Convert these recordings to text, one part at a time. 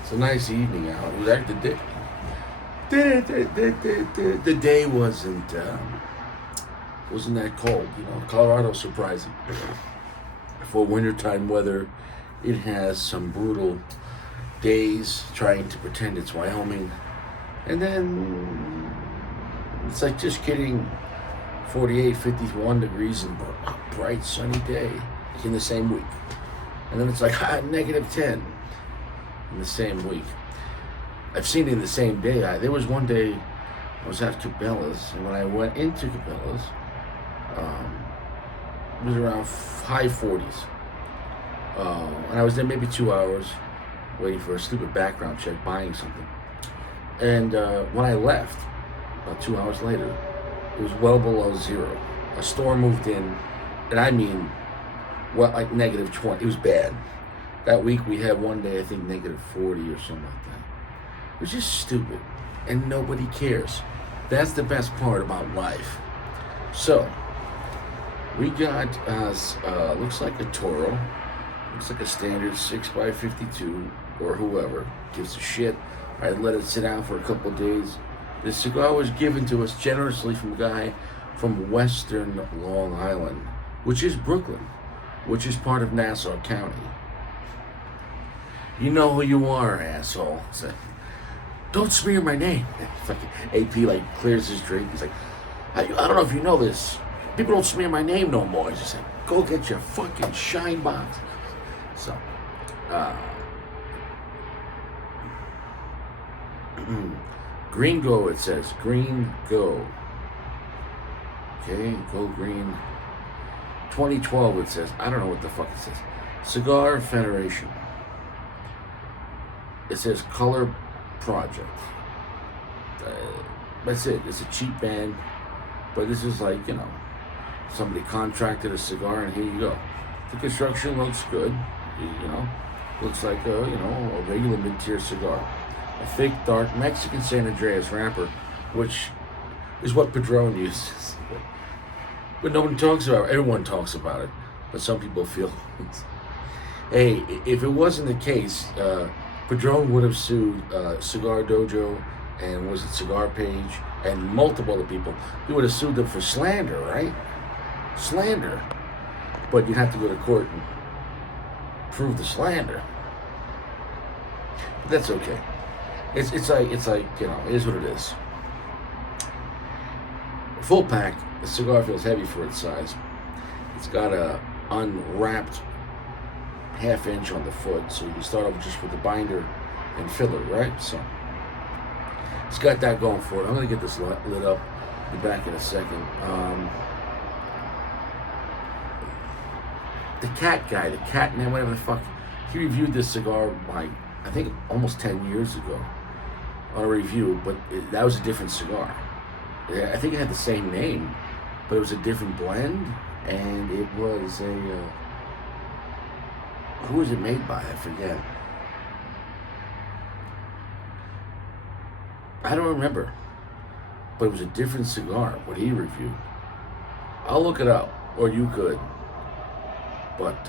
It's a nice evening out. It was actually the day wasn't that cold. You know, Colorado's surprising. For wintertime weather, it has some brutal days trying to pretend it's Wyoming, and then it's like just kidding. 48, 51 degrees and a bright sunny day in the same week. And then it's like negative 10 in the same week. I've seen it in the same day. There was one day I was at Cabela's, and when I went into Cabela's, it was around high 40s. And I was there maybe 2 hours waiting for a stupid background check, buying something. And when I left, about 2 hours later, it was well below zero. A storm moved in, and I mean, like negative 20. It was bad. That week we had one day, I think, negative 40 or something like that. It was just stupid, and nobody cares. That's the best part about life. So, we got, looks like a Toro. Looks like a standard 6x52, or whoever gives a shit. I let it sit out for a couple of days. This cigar was given to us generously from a guy from Western Long Island, which is Brooklyn, which is part of Nassau County. You know who you are, asshole. So, don't smear my name. Fucking AP like clears his drink. He's like, I don't know if you know this. People don't smear my name no more. He's just like, go get your fucking shine box. So, GreenGo, it says. GreenGo. Okay, go green. 2012, it says. I don't know what the fuck it says. Cigar Federation. It says Color Project. That's it. It's a cheap band. But this is like, you know, somebody contracted a cigar, and here you go. The construction looks good. You know, looks like a regular mid-tier cigar. A thick, dark Mexican San Andreas wrapper, which is what Padron uses. But nobody talks about it. Everyone talks about it, but some people feel, hey, if it wasn't the case, Padron would have sued Cigar Dojo and was it Cigar Page and multiple other people. He would have sued them for slander, right? Slander. But you'd have to go to court and prove the slander. But that's okay. It's like you know, it is what it is. Full pack. The cigar feels heavy for its size. It's got a unwrapped half-inch on the foot, so you can start off just with the binder and filler, right? So it's got that going for it. I'm gonna get this lit up. Be back in a second. The cat guy, the cat man, whatever the fuck, he reviewed this cigar like I think almost 10 years ago on a review, but that was a different cigar. I think it had the same name, but it was a different blend, and it was a who was it made by? I forget. I don't remember, but it was a different cigar. What he reviewed, I'll look it up, or you could, but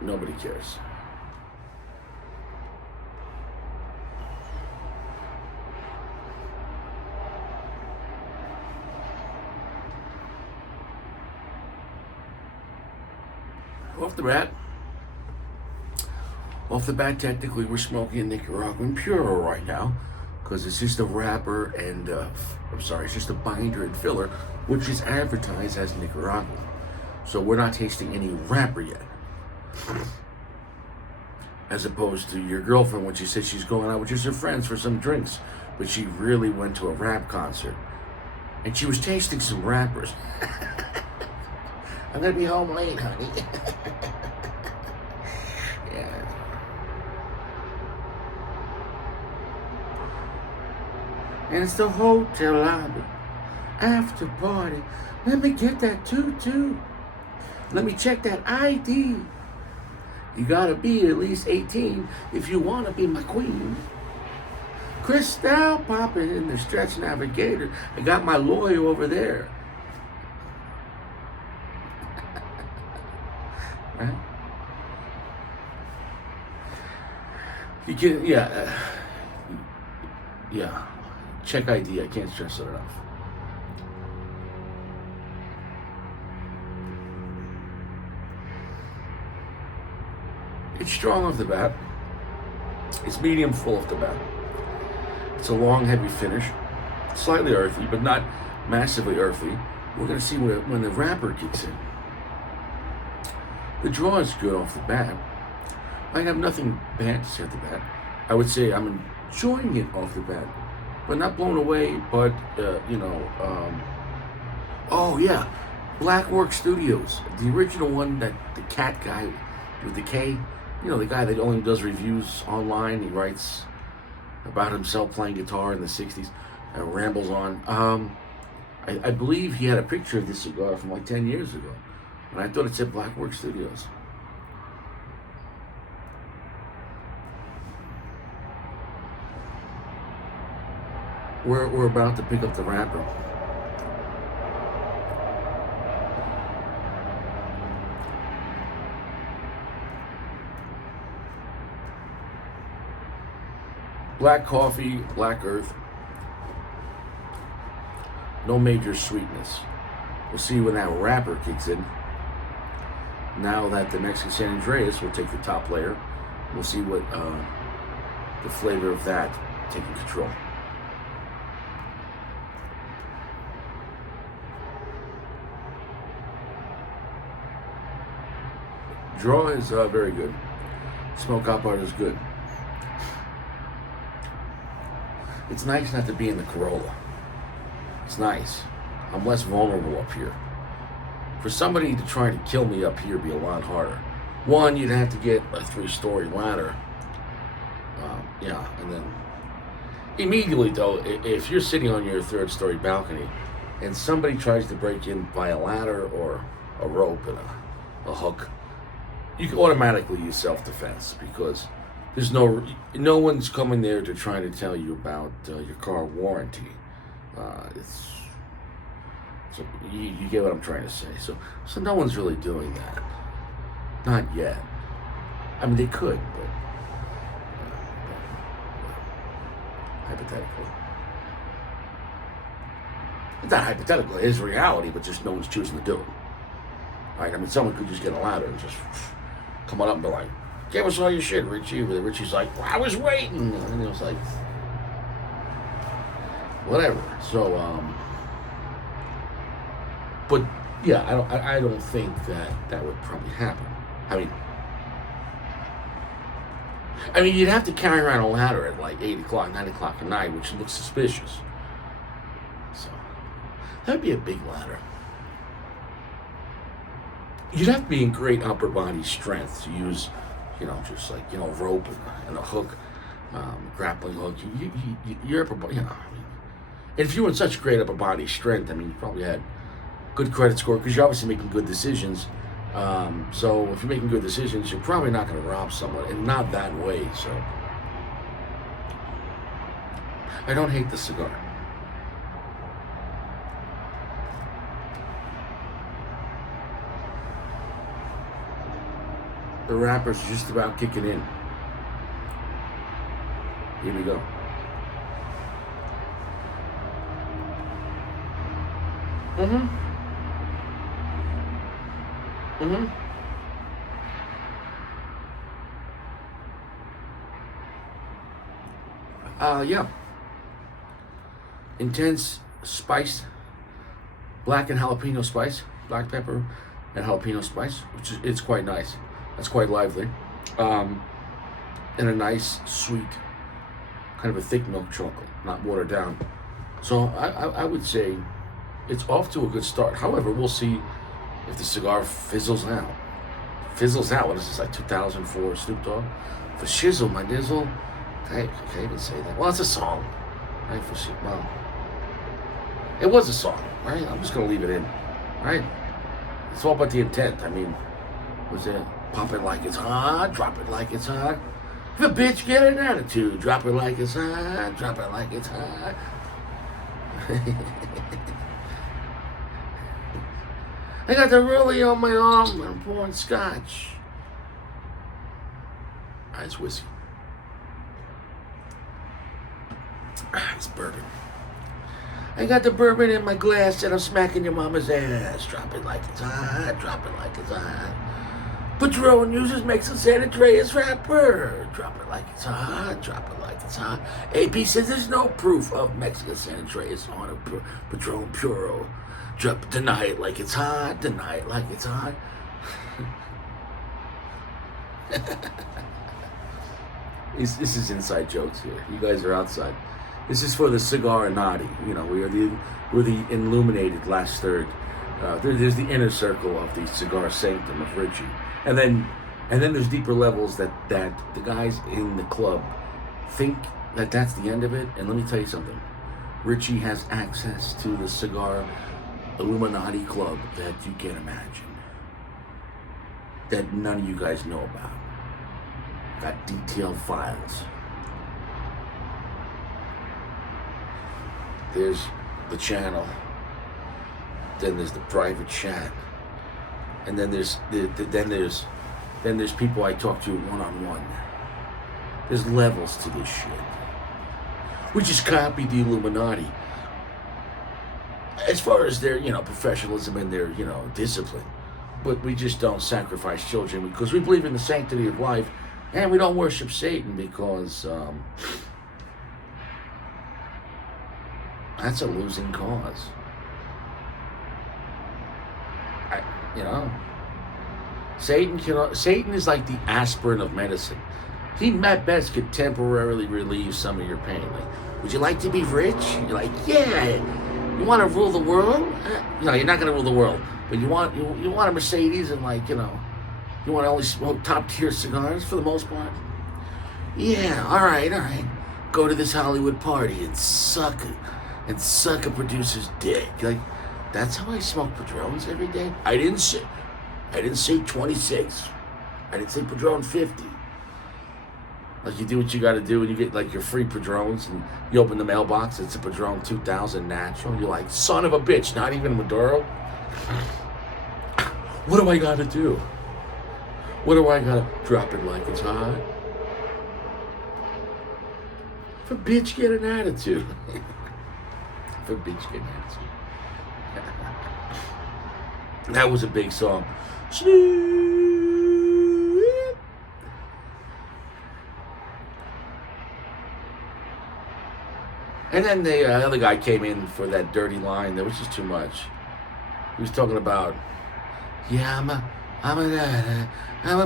nobody cares. Off the bat, technically we're smoking a Nicaraguan Puro right now, because it's just a wrapper and it's just a binder and filler, which is advertised as Nicaraguan. So we're not tasting any wrapper yet. As opposed to your girlfriend when she said she's going out with just her friends for some drinks, but she really went to a rap concert and she was tasting some wrappers. I'm gonna be home late, honey. Yeah. And it's the hotel lobby. After party. Let me get that tutu. Let me check that ID. You gotta be at least 18 if you wanna be my queen. Cristal popping in the stretch navigator. I got my lawyer over there. right? You can, yeah. Check ID. I can't stress it enough. It's strong off the bat. It's medium full off the bat. It's a long, heavy finish. Slightly earthy, but not massively earthy. We're going to see when the wrapper kicks in. The draw is good off the bat. I have nothing bad to say off the bat. I would say I'm enjoying it off the bat, but not blown away. But oh yeah, Blackwork Studios, the original one, that the cat guy with the K, the guy that only does reviews online. He writes about himself playing guitar in the '60s and rambles on. I believe he had a picture of this cigar from like 10 years ago, and I thought it said Blackwork Studios. We're about to pick up the wrapper. Black coffee, black earth. No major sweetness. We'll see when that wrapper kicks in. Now that the Mexican San Andreas will take the top layer, we'll see what the flavor of that taking control. Draw is very good. Smoke out part is good. It's nice not to be in the Corolla. It's nice. I'm less vulnerable up here. For somebody to try to kill me up here would be a lot harder. One, you'd have to get a 3-story ladder. And then immediately though, if you're sitting on your 3rd-story balcony and somebody tries to break in by a ladder or a rope and a hook, you can automatically use self-defense, because there's no one's coming there to try to tell you about your car warranty. So you get what I'm trying to say. So no one's really doing that. Not yet. I mean, they could, but hypothetically. It's not hypothetical, it is reality, but just no one's choosing to do it. Right? I mean, someone could just get a ladder and just come on up and be like, "Give us all your shit, Richie." But Richie's like, "Well, I was waiting." And it was like, whatever. So, but yeah, I don't think that would probably happen. I mean, you'd have to carry around a ladder at like 8 o'clock, 9 o'clock at night, which looks suspicious. So, that would be a big ladder. You'd have to be in great upper body strength to use, just like, rope and a hook, grappling hook. Your upper body, and if you were in such great upper body strength, I mean, you probably had good credit score, because you're obviously making good decisions. So if you're making good decisions, you're probably not going to rob someone, and not that way. So I don't hate the cigar. The wrapper's just about kicking in. Here we go. Yeah. Intense spice, black and jalapeno spice, black pepper and jalapeno spice, it's quite nice. That's quite lively. And a nice, sweet, kind of a thick milk chocolate, not watered down. So I would say it's off to a good start. However, we'll see if the cigar fizzles out. What is this, like 2004 Snoop Dogg? For shizzle, my dizzle. I can't even say that. Well, it's a song. Right? Well, it was a song, right? I'm just going to leave it in, right? It's all about the intent. I mean, was it pop it like it's hot, drop it like it's hot? If a bitch get an attitude, drop it like it's hot, drop it like it's hot. I got the rollie on my arm and I'm pouring scotch. It's whiskey. It's bourbon. I got the bourbon in my glass and I'm smacking your mama's ass. Drop it like it's hot. Drop it like it's hot. Patron uses Mexican San Andreas wrapper. Drop it like it's hot. Drop it like it's hot. AP says there's no proof of Mexican San Andreas on a Patron Puro. Deny it like it's hot. Deny it like it's hot. This is inside jokes here. You guys are outside. This is for the cigar naughty. You know, we're the illuminated last third. There's the inner circle of the cigar sanctum of Richie, and then there's deeper levels that the guys in the club think that that's the end of it. And let me tell you something. Richie has access to the cigar Illuminati club that you can't imagine, that none of you guys know about. Got detailed files. There's the channel, then there's the private chat, and then there's people I talk to one-on-one. There's levels to this shit. We just copied the Illuminati as far as their, professionalism and their, discipline. But we just don't sacrifice children because we believe in the sanctity of life, and we don't worship Satan because that's a losing cause. Satan is like the aspirin of medicine. He at best could temporarily relieve some of your pain. Like, would you like to be rich? You're like, yeah. You want to rule the world? No, you're not going to rule the world. But you want a Mercedes and you want to only smoke top tier cigars for the most part? Yeah, all right. Go to this Hollywood party and suck a producer's dick. Like, that's how I smoke Padrones every day. I didn't say 26. I didn't say Padron 50. Like, you do what you got to do, and you get your free Padrones, and you open the mailbox. It's a Padron 2000 natural. You're like, son of a bitch, not even Maduro. What do I got to do? What do I got to drop it like it's hot? If a bitch get an attitude. If a bitch get an attitude. That was a big song. And then the other guy came in for that dirty line that was just too much. He was talking about, yeah, I'm a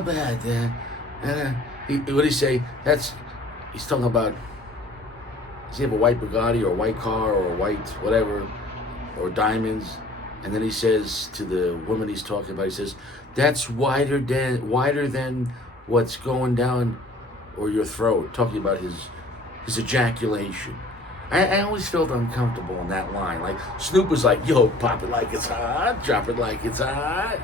bad dad. What did he say? He's talking about, does he have a white Bugatti or a white car or a white whatever, or diamonds? And then he says to the woman he's talking about, he says, that's wider than what's going down or your throat, talking about his ejaculation. I always felt uncomfortable in that line. Like, Snoop was like, yo, pop it like it's hot, drop it like it's hot,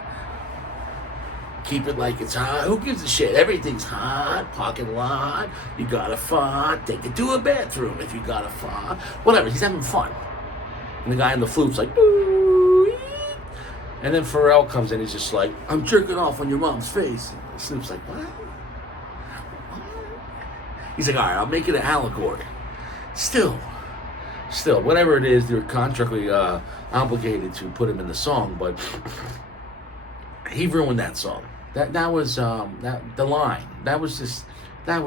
keep it like it's hot. Who gives a shit? Everything's hot, parking lot, you got a fart, take it to a bathroom if you got a fart. Whatever, he's having fun. And the guy in the flute's like, boo. And then Pharrell comes in, he's just like, I'm jerking off on your mom's face. And Snoop's like, what? He's like, all right, I'll make it an allegory. Still, whatever it is, they're contractually obligated to put him in the song, but he ruined that song. That was the line. That was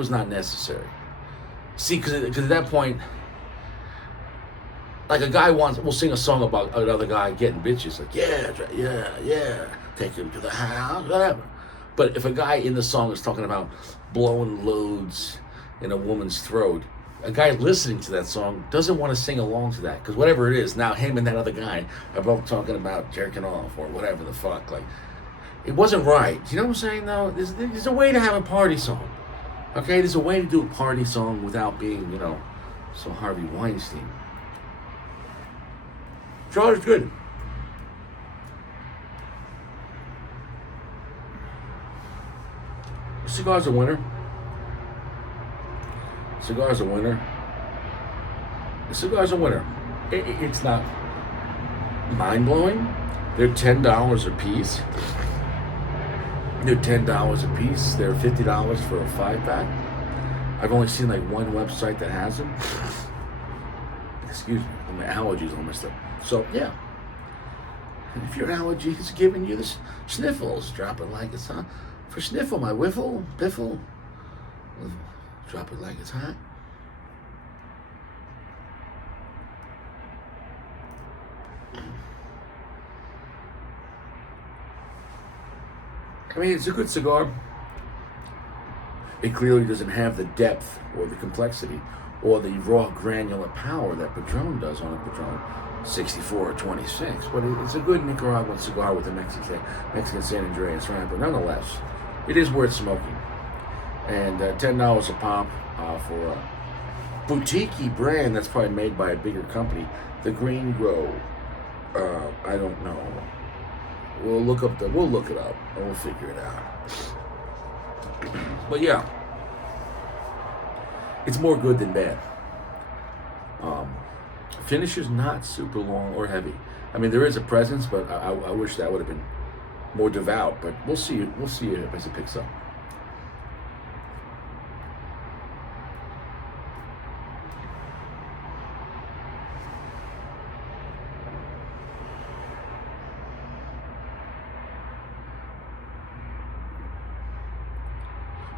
not necessary. See, because at that point, like a guy will sing a song about another guy getting bitches, like yeah, take him to the house, whatever. But if a guy in the song is talking about blowing loads in a woman's throat, a guy listening to that song doesn't want to sing along to that, because whatever it is, now him and that other guy are both talking about jerking off or whatever the fuck. Like, it wasn't right. You know what I'm saying, though? There's a way to have a party song. Okay? There's a way to do a party song without being, so Harvey Weinstein. Charlie's good. Cigar's a winner. Cigar's a winner. Cigar's a winner. It's not mind-blowing. They're $10 a piece. They're $10 a piece. They're $50 for a 5-pack. I've only seen like one website that has them. Excuse me, my allergies all messed up. So yeah, if your allergy is giving you the sniffles, drop it like it's hot. For sniffle, my whiffle, biffle, drop it like it's hot. I mean, it's a good cigar. It clearly doesn't have the depth or the complexity or the raw granular power that Padron does on a Padron 64 or 26. But it's a good Nicaraguan cigar with a Mexican San Andreas wrapper. Nonetheless, it is worth smoking. And $10 a pop for a boutique brand that's probably made by a bigger company. The GreenGo, I don't know. We'll look it up and we'll figure it out. But yeah, it's more good than bad. Finish is not super long or heavy. I mean, there is a presence, but I wish that would have been more devout. But we'll see. We'll see it as it picks up.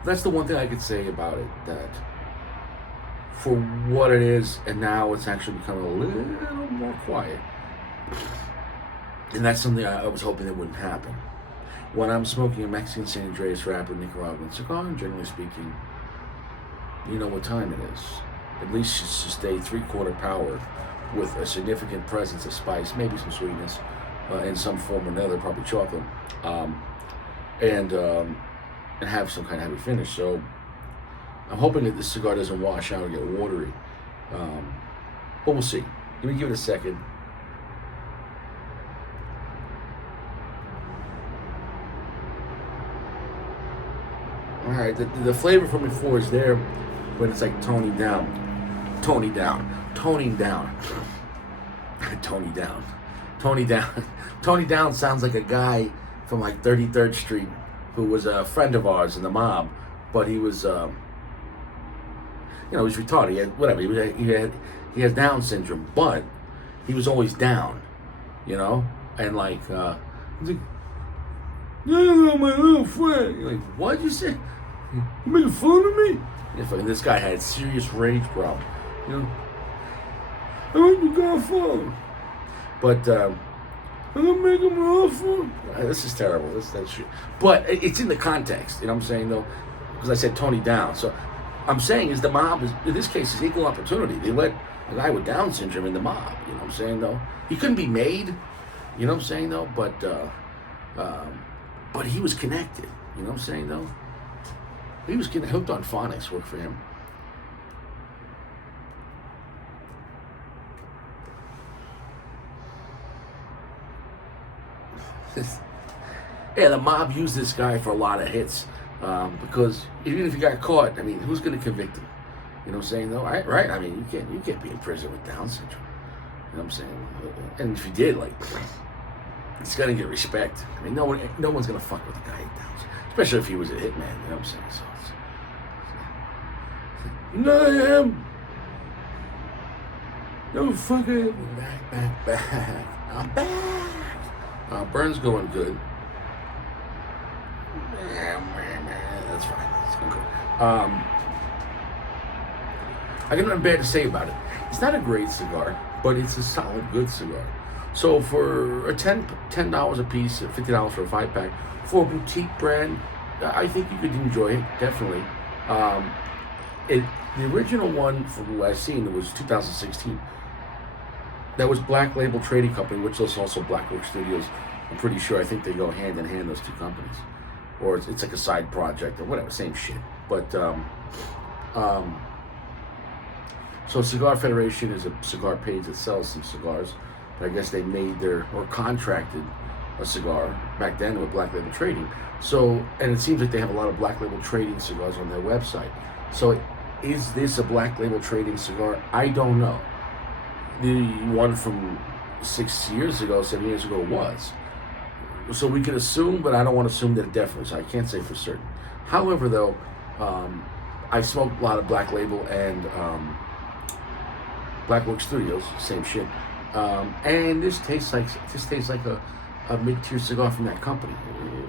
That's the one thing I could say about it, that for what it is, and now it's actually becoming a little more quiet. And that's something I was hoping that wouldn't happen. When I'm smoking a Mexican San Andreas wrapper Nicaraguan cigar, generally speaking, you know what time it is. At least it's to stay 3/4 power with a significant presence of spice, maybe some sweetness in some form or another, probably chocolate. And have some kind of heavy finish. So I'm hoping that this cigar doesn't wash out or get watery. But we'll see. Let me give it a second. All right, the flavor from before is there, but it's like toning down. Tony down. Tony down sounds like a guy from like 33rd Street who was a friend of ours in the mob, but he was, he was retarded. He had whatever. He has Down syndrome, but he was always down, and like, he's like, yeah, my little friend. You're like, what'd you say? You making fun of me? And this guy had serious rage problem. I like the Godfather, but. I'm gonna make him an offer. This is terrible. That's shit. But it's in the context, you know what I'm saying, though? Because I said Tony Down. So I'm saying is the mob is, in this case, is equal opportunity. They let a guy with Down syndrome in the mob, you know what I'm saying, though? He couldn't be made, you know what I'm saying, though? But he was connected, you know what I'm saying, though? He was hooked on phonics, worked for him. Yeah, the mob used this guy for a lot of hits because even if he got caught, I mean, who's going to convict him? You know what I'm saying, though? Right? I mean, you can't be in prison with Down syndrome. You know what I'm saying? And if you did, like, he's going to get respect. I mean, no one's going to fuck with a guy with Down syndrome, especially if he was a hitman. You know what I'm saying? So I am. No fucking back. I'm back. Burn's going good. That's fine. It's going good. I got nothing bad to say about it. It's not a great cigar, but it's a solid, good cigar. So for a $10 a piece, $50 for a 5-pack, for a boutique brand, I think you could enjoy it, definitely. The original one from what I've seen, it was 2016. That was Black Label Trading Company, which is also Black Work Studios. I'm pretty sure. I think they go hand in hand, those two companies. Or it's like a side project or whatever, same shit. But, so Cigar Federation is a cigar page that sells some cigars. But I guess they made or contracted a cigar back then with Black Label Trading. So, and it seems like they have a lot of Black Label Trading cigars on their website. So is this a Black Label Trading cigar? I don't know. The one from 7 years ago was. So we can assume, but I don't want to assume that it definitely. So I can't say for certain. However, though, I smoked a lot of Black Label and Blackwork Studios, same shit. And this tastes like a mid-tier cigar from that company,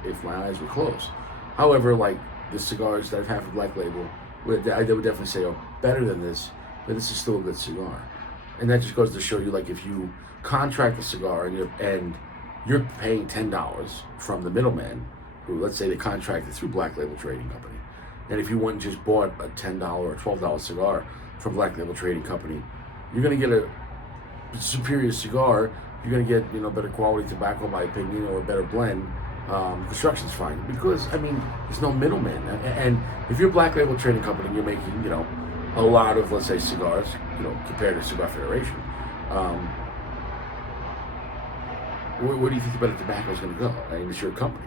if my eyes were closed. However, like the cigars that I've had from Black Label, I would definitely say, oh, better than this, but this is still a good cigar. And that just goes to show you, like, if you contract a cigar and you're paying $10 from the middleman, who, let's say they contracted through Black Label Trading Company, and if you went and just bought a $10 or $12 cigar from Black Label Trading Company, you're going to get a superior cigar. You're going to get, better quality tobacco, in my opinion, or a better blend. Construction's fine because, there's no middleman. And if you're a Black Label Trading Company and you're making, a lot of, let's say, cigars, compared to Cigar Federation, where do you think the better tobacco is going to go? It's your company.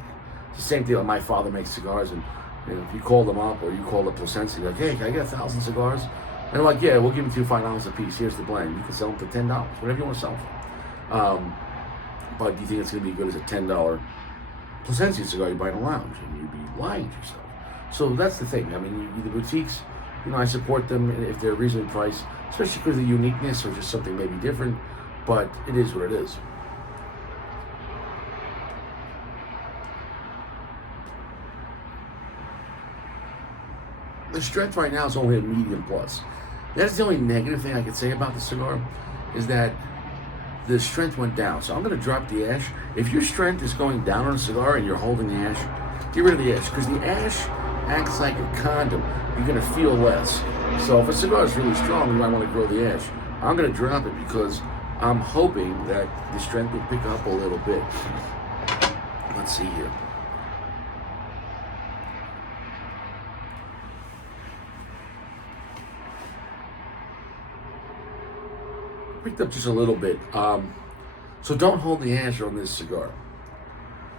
It's the same deal. My father makes cigars, and if you call them up or you call the Placencia, you're like, hey, can I get 1,000 cigars? And they're like, yeah, we'll give you $5 a piece. Here's the blend. You can sell them for $10, whatever you want to sell them for. But do you think it's going to be good as a $10 Placencia cigar you buy in a lounge? And you'd be lying to yourself. So that's the thing. The boutiques, I support them if they're reasonably priced, especially because of the uniqueness or just something maybe different. But it is what it is. The strength right now is only a medium plus. That's the only negative thing I could say about the cigar, is that the strength went down. So I'm going to drop the ash. If your strength is going down on a cigar and you're holding the ash, get rid of the ash, because the ash acts like a condom. You're going to feel less. So if a cigar is really strong, you might want to grow the ash. I'm going to drop it because I'm hoping that the strength will pick up a little bit. Let's see here. Picked up just a little bit. So don't hold the ash on this cigar.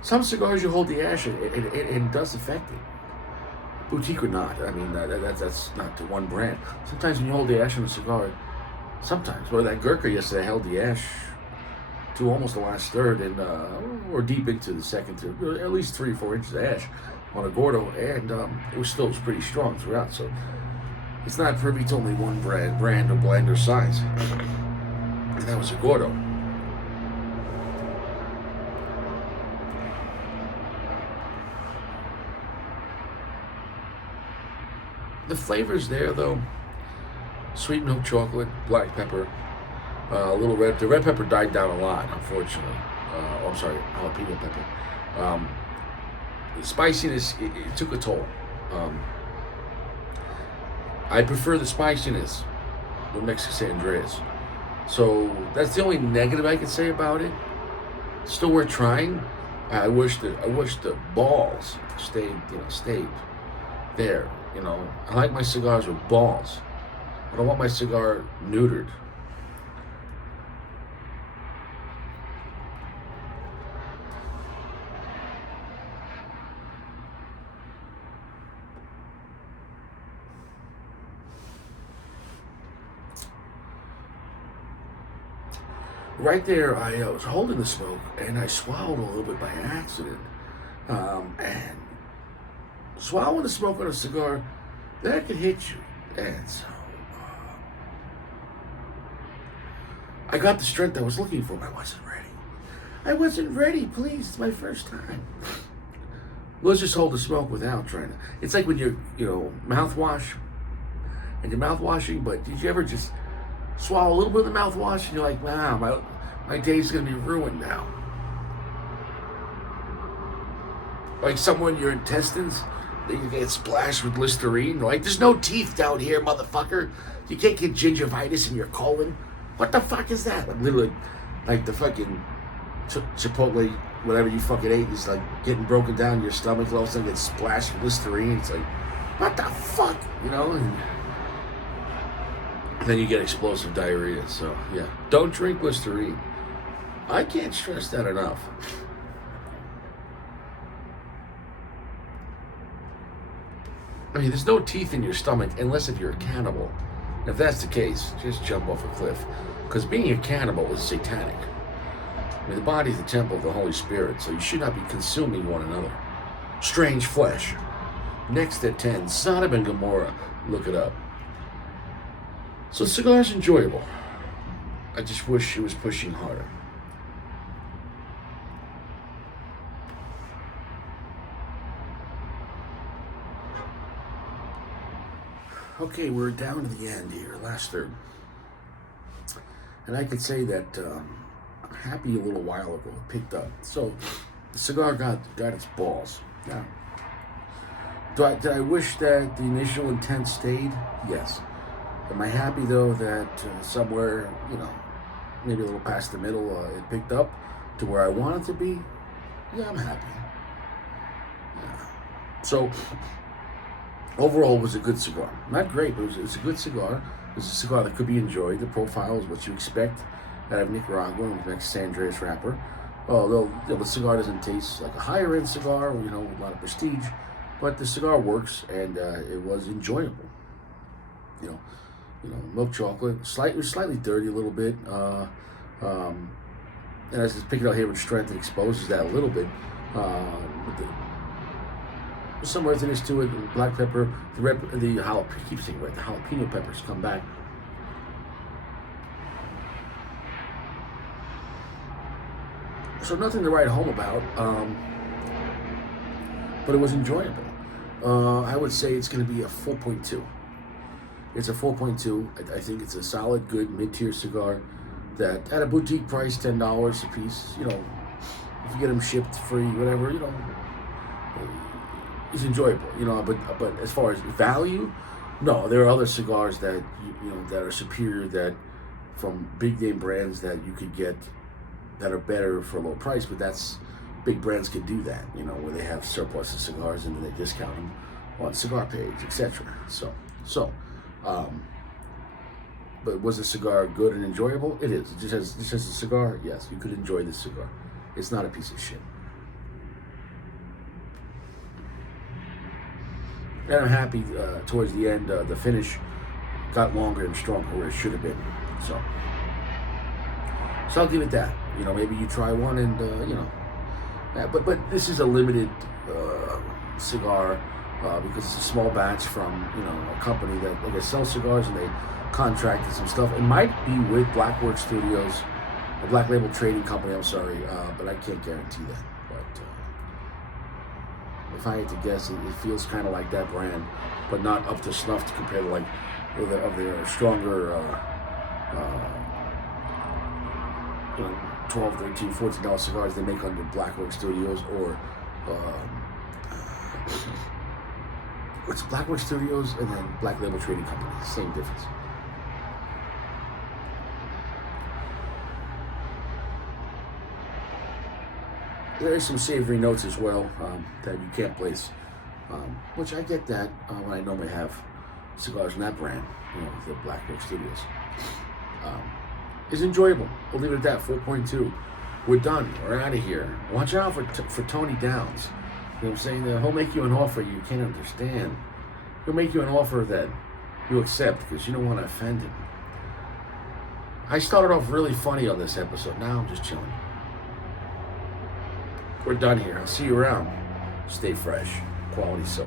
Some cigars you hold the ash and it does affect it. Boutique or not, that's not to one brand. Sometimes when you hold the ash on a cigar, well, that Gurkha yesterday held the ash to almost the last third, and or deep into the second third, at least 3 or 4 inches of ash on a Gordo, and it was pretty strong throughout. So it's not privy to only one brand or blend or size. And that was a Gordo. The flavor's there, though. Sweet milk chocolate, black pepper, a little red. The red pepper died down a lot, unfortunately. I'm sorry, jalapeno pepper. The spiciness, it took a toll. I prefer the spiciness of Mexican San Andreas. So that's the only negative I can say about it. Still worth trying. I wish the balls stayed there. I like my cigars with balls. I don't want my cigar neutered. Right there, I was holding the smoke, and I swallowed a little bit by accident. And swallowing the smoke on a cigar, that could hit you. And so, I got the strength I was looking for, but I wasn't ready, please. It's my first time. Let's just hold the smoke without trying to. It's like when you're, mouthwash, and you're mouthwashing, but did you ever just swallow a little bit of the mouthwash and you're like, wow, my day's gonna be ruined now. Like someone, your intestines, you get splashed with Listerine. Like, there's no teeth down here, motherfucker. You can't get gingivitis in your colon. What the fuck is that? Like, literally, like the fucking Chipotle, whatever you fucking ate, is like getting broken down in your stomach. All of a sudden, get splashed with Listerine. It's like, what the fuck, And then you get explosive diarrhea. So yeah, don't drink Listerine. I can't stress that enough. There's no teeth in your stomach unless if you're a cannibal. If that's the case, just jump off a cliff. Because being a cannibal is satanic. I mean, the body is the temple of the Holy Spirit, so you should not be consuming one another. Strange flesh. Next at 10, Sodom and Gomorrah. Look it up. So cigar's enjoyable. I just wish it was pushing harder. Okay, we're down to the end here, last third. And I could say that I'm happy a little while ago it picked up. So the cigar got its balls. Now, did I wish that the initial intent stayed? Yes. Am I happy though that somewhere, maybe a little past the middle, it picked up to where I want it to be? Yeah, I'm happy. Yeah. So overall, it was a good cigar. Not great, but it was a good cigar. It was a cigar that could be enjoyed. The profile is what you expect out of Nicaragua with the San Andreas wrapper. Although the cigar doesn't taste like a higher end cigar, with a lot of prestige, but the cigar works and it was enjoyable. Milk chocolate, slightly dirty a little bit, and as it's picking out here with strength, it exposes that a little bit. There's some earthiness to it. Black pepper, the jalapeno peppers come back. So nothing to write home about, but it was enjoyable. I would say it's going to be a 4.2. It's a 4.2. I think it's a solid, good mid-tier cigar that at a boutique price, $10 a piece. If you get them shipped free, whatever, it's enjoyable. But as far as value, no, there are other cigars that that are superior, that from big name brands that you could get that are better for a low price. But that's big brands could do that, where they have surplus of cigars and then they discount them on Cigar Page, etc. But was the cigar good and enjoyable? It is. Just as a cigar, yes, you could enjoy this cigar. It's not a piece of shit. And I'm happy towards the end, the finish got longer and stronger where it should have been. So I'll give it that. Maybe you try one and yeah, but this is a limited cigar because it's a small batch from a company that sells cigars, and they contracted some stuff. It might be with Blackwork Studios, a Black Label Trading Company. I'm sorry, but I can't guarantee that. But if I had to guess, it feels kind of like that brand, but not up to snuff to compare to like of their stronger $12, $13, $14 cigars they make under Blackwork Studios, or it's Blackwork Studios and then Black Label Trading Company. Same difference. There is some savory notes as well that you can't place, which I get that when I normally have cigars in that brand, the Blackwork Studios. It's enjoyable. We'll leave it at that. 4.2. We're done. We're out of here. Watch out for Tony Downs. You know what I'm saying? He'll make you an offer you can't understand. He'll make you an offer that you accept because you don't want to offend him. I started off really funny on this episode. Now I'm just chilling. We're done here. I'll see you around. Stay fresh. Quality soap.